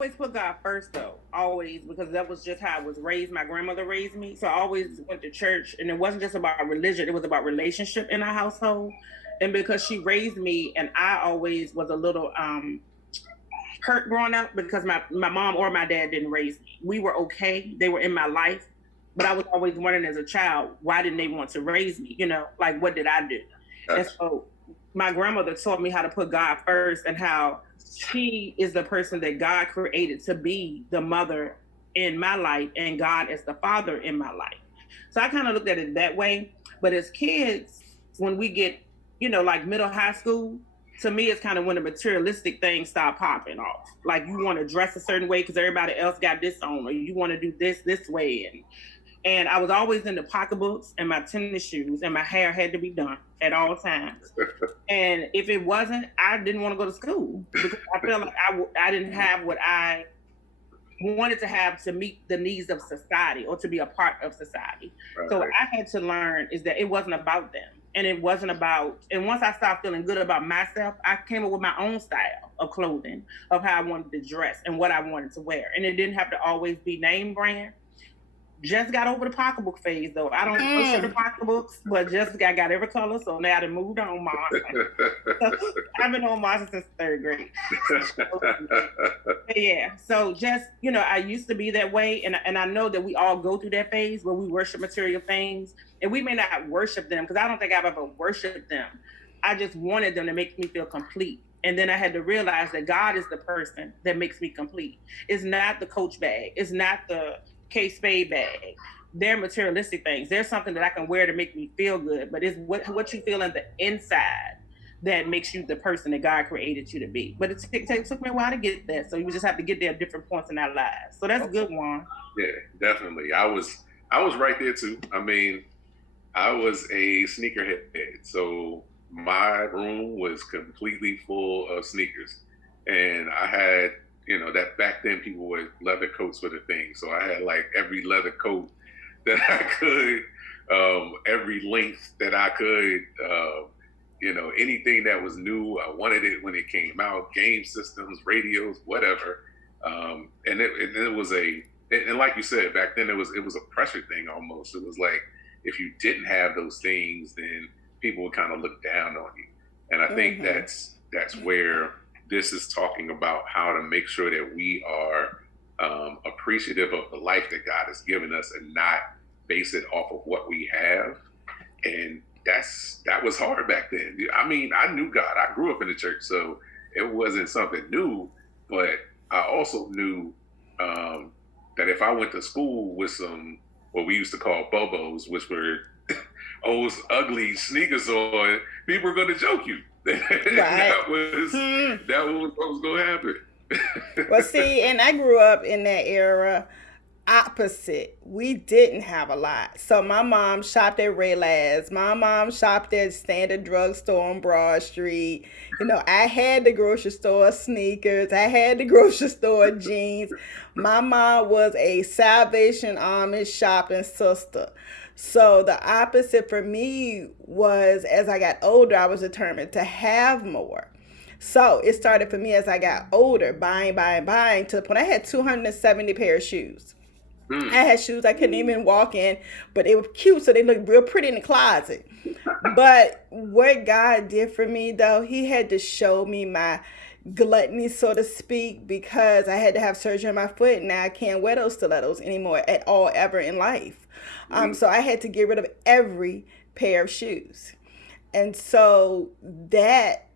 always put God first though, always, because that was just how I was raised. My grandmother raised me, so I always went to church, and it wasn't just about religion; it was about relationship in our household. And because she raised me, and I always was a little hurt growing up because my mom or my dad didn't raise me. We were okay; they were in my life, but I was always wondering as a child, why didn't they want to raise me? Like what did I do? And Gotcha. so my grandmother taught me how to put God first and how she is the person that God created to be the mother in my life and God as the father in my life. So I kind of looked at it that way. But as kids, when we get, like middle high school, to me, it's kind of when the materialistic things start popping off. Like you want to dress a certain way because everybody else got this on, or you want to do this way. And I was always in the pocketbooks and my tennis shoes, and my hair had to be done at all times. And if it wasn't, I didn't want to go to school because I felt like I didn't have what I wanted to have to meet the needs of society or to be a part of society. So what Right. I had to learn is that it wasn't about them. And it wasn't about, and once I started feeling good about myself, I came up with my own style of clothing, of how I wanted to dress and what I wanted to wear. And it didn't have to always be name brand. Just got over the pocketbook phase though. I don't worship the pocketbooks, but just got every color. So now I done moved on Mars. I've been on Mars since third grade. Yeah. So just, I used to be that way. And I know that we all go through that phase where we worship material things. And we may not worship them because I don't think I've ever worshiped them. I just wanted them to make me feel complete. And then I had to realize that God is the person that makes me complete. It's not the Coach bag. It's not the K Spade bag. They're materialistic things. There's something that I can wear to make me feel good, but it's what you feel on the inside that makes you the person that God created you to be. But it took me a while to get there. So you just have to get there at different points in our lives. So that's a good one. Yeah, definitely. I was right there too. I mean, I was a sneakerhead, so my room was completely full of sneakers, and I had, that back then people were leather coats were the thing. So I had like every leather coat that I could, every length that I could, anything that was new. I wanted it when it came out. Game systems, radios, whatever. And it was and like you said, back then it was a pressure thing almost. It was like if you didn't have those things, then people would kind of look down on you. And I think Mm-hmm. that's where this is talking about how to make sure that we are appreciative of the life that God has given us and not base it off of what we have. And that was hard back then. I mean, I knew God. I grew up in the church, so it wasn't something new. But I also knew that if I went to school with some what we used to call bobos, which were old ugly sneakers on, people were going to joke you. Right. That was what was going to happen. Well, see, and I grew up in that era opposite. We didn't have a lot. So my mom shopped at Raylads. My mom shopped at Standard Drugstore on Broad Street. I had the grocery store sneakers. I had the grocery store jeans. My mom was a Salvation Army shopping sister. So the opposite for me was as I got older, I was determined to have more. So it started for me as I got older, buying to the point I had 270 pair of shoes. I Mm. had shoes I couldn't even walk in, but they were cute, so they looked real pretty in the closet. But what God did for me, though, He had to show me my gluttony, so to speak, because I had to have surgery on my foot. And now I can't wear those stilettos anymore at all, ever in life. Mm. So I had to get rid of every pair of shoes. And so that